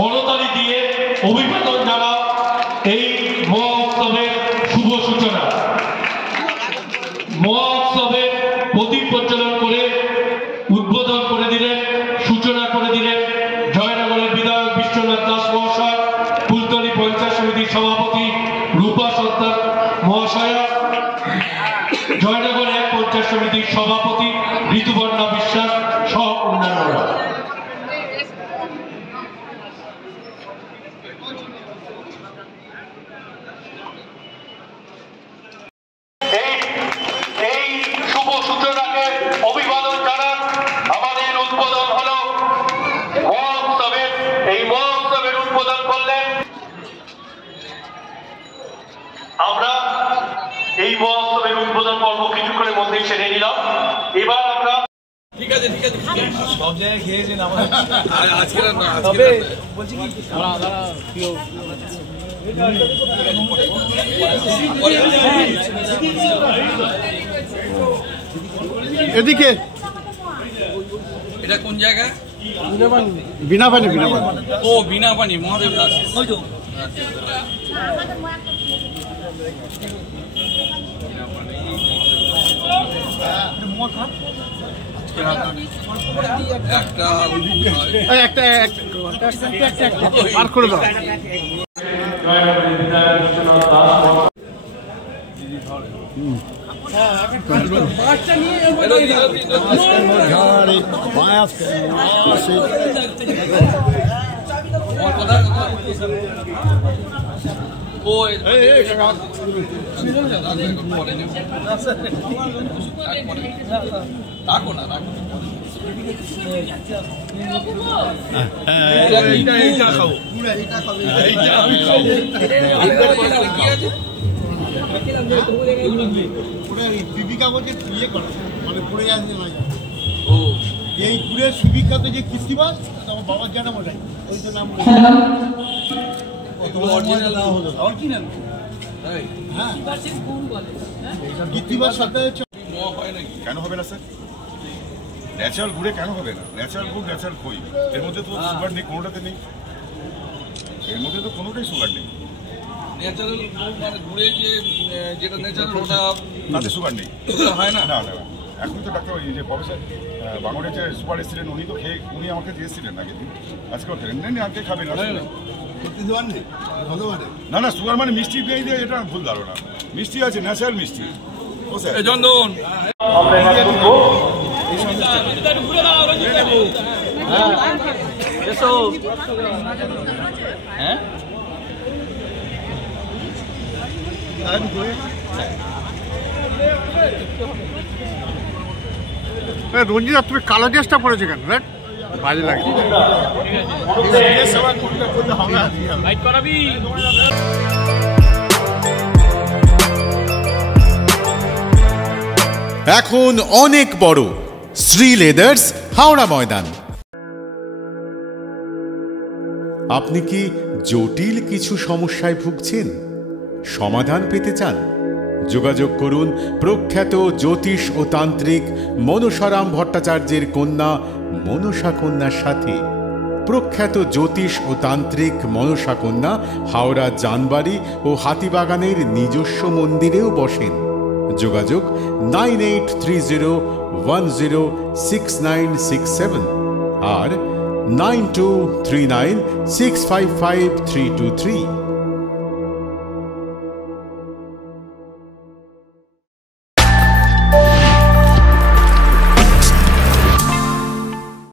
করতালি দিয়ে অভিবাদন জানাও এই মহোৎসবের শুভ সূচনা। মহোৎসবের প্রদীপ প্রজ্বলন করে উদ্বোধন করে দিলেন, সূচনা করে দিলেন জয়নগরের বিধায়ক বিশ্বনাথ দাস মহাশয়, ফুলতলী পঞ্চায়েত সমিতির সভাপতি রূপা সর্দার মহাশয়া, জয়নগর 1 পঞ্চায়েত সমিতির সভাপতি ঋতুপর্ণা বিশ্বাস সহ অন্যান্যরা। এই শুভ সূচনাকে অভিবাদন জানান আমাদের উদ্বোধন হলো মহোৎসবের। এই মহোৎসবের উদ্বোধন করলেন আমরা। এই মহোৎসবের উদ্বোধন পর্ব কিছুক্ষণের মধ্যেই সেরে নিলাম। এবার আমরা ঠিক আছে সব জায়গায় খেয়েছেন আমাদের আজকে বলছি কি এদিকে এটা কোন জায়গা? বিনাপানি ও বিনাপানি মহাদেব দাস। একটা পার করে দাও। এই পুরের সুবিখ্যাত যে কৃত্তিবাস আমার বাবার জানা ওটাই, ওই তো নাম অরিজিনাল। হ্যাঁ কৃত্তিবাস সরকার কেন হবে না স্যার? ন্যাচারাল গুড়ে কেন হবে না? ন্যাচারাল গুড়, ন্যাচারাল খই, এর মধ্যে তো সুগার নেই, কোনোটাতে নেই। এর মধ্যে তো কোনোটাই সুগার নেই। ন্যাচারাল মানে ঘুরে যেটা ন্যাচারাল ওটা তাতে সুগার নেই, হয় না। না না এখনই তো ডাক্তার ওই যে প্রফেসর বাংলাদেশ যে সুপার এসেছিলেন উনি তো খেয়ে উনি আমাকে দিয়েছিলেন আগের দিন, আজকেও খেলেন নেই, আজকে খাবেন না। না সুগার মানে মিষ্টি নেই দিয়ে এটা ভুল ধারণা। মিষ্টি আছে, ন্যাচারাল মিষ্টি। ও স্যার চন্দন রঞ্জিতা তুমি কালো ড্রেসটা পরেছো কেন? বাজে লাগে। এখন অনেক বড় শ্রী লেদার্স হাওড়া ময়দান। আপনি কি জটিল কিছু সমস্যায় ভুগছেন? সমাধান পেতে চান? যোগাযোগ করুন প্রখ্যাত জ্যোতিষ ও তান্ত্রিক মনসারাম ভট্টাচার্যের কন্যা মনসা কন্যার সাথে। প্রখ্যাত জ্যোতিষ ও তান্ত্রিক মনসা কন্যা হাওড়া জানবাড়ি ও হাতিবাগানের নিজস্ব মন্দিরেও বসেন। যোগাযোগ 9830106967 আর 9239655323।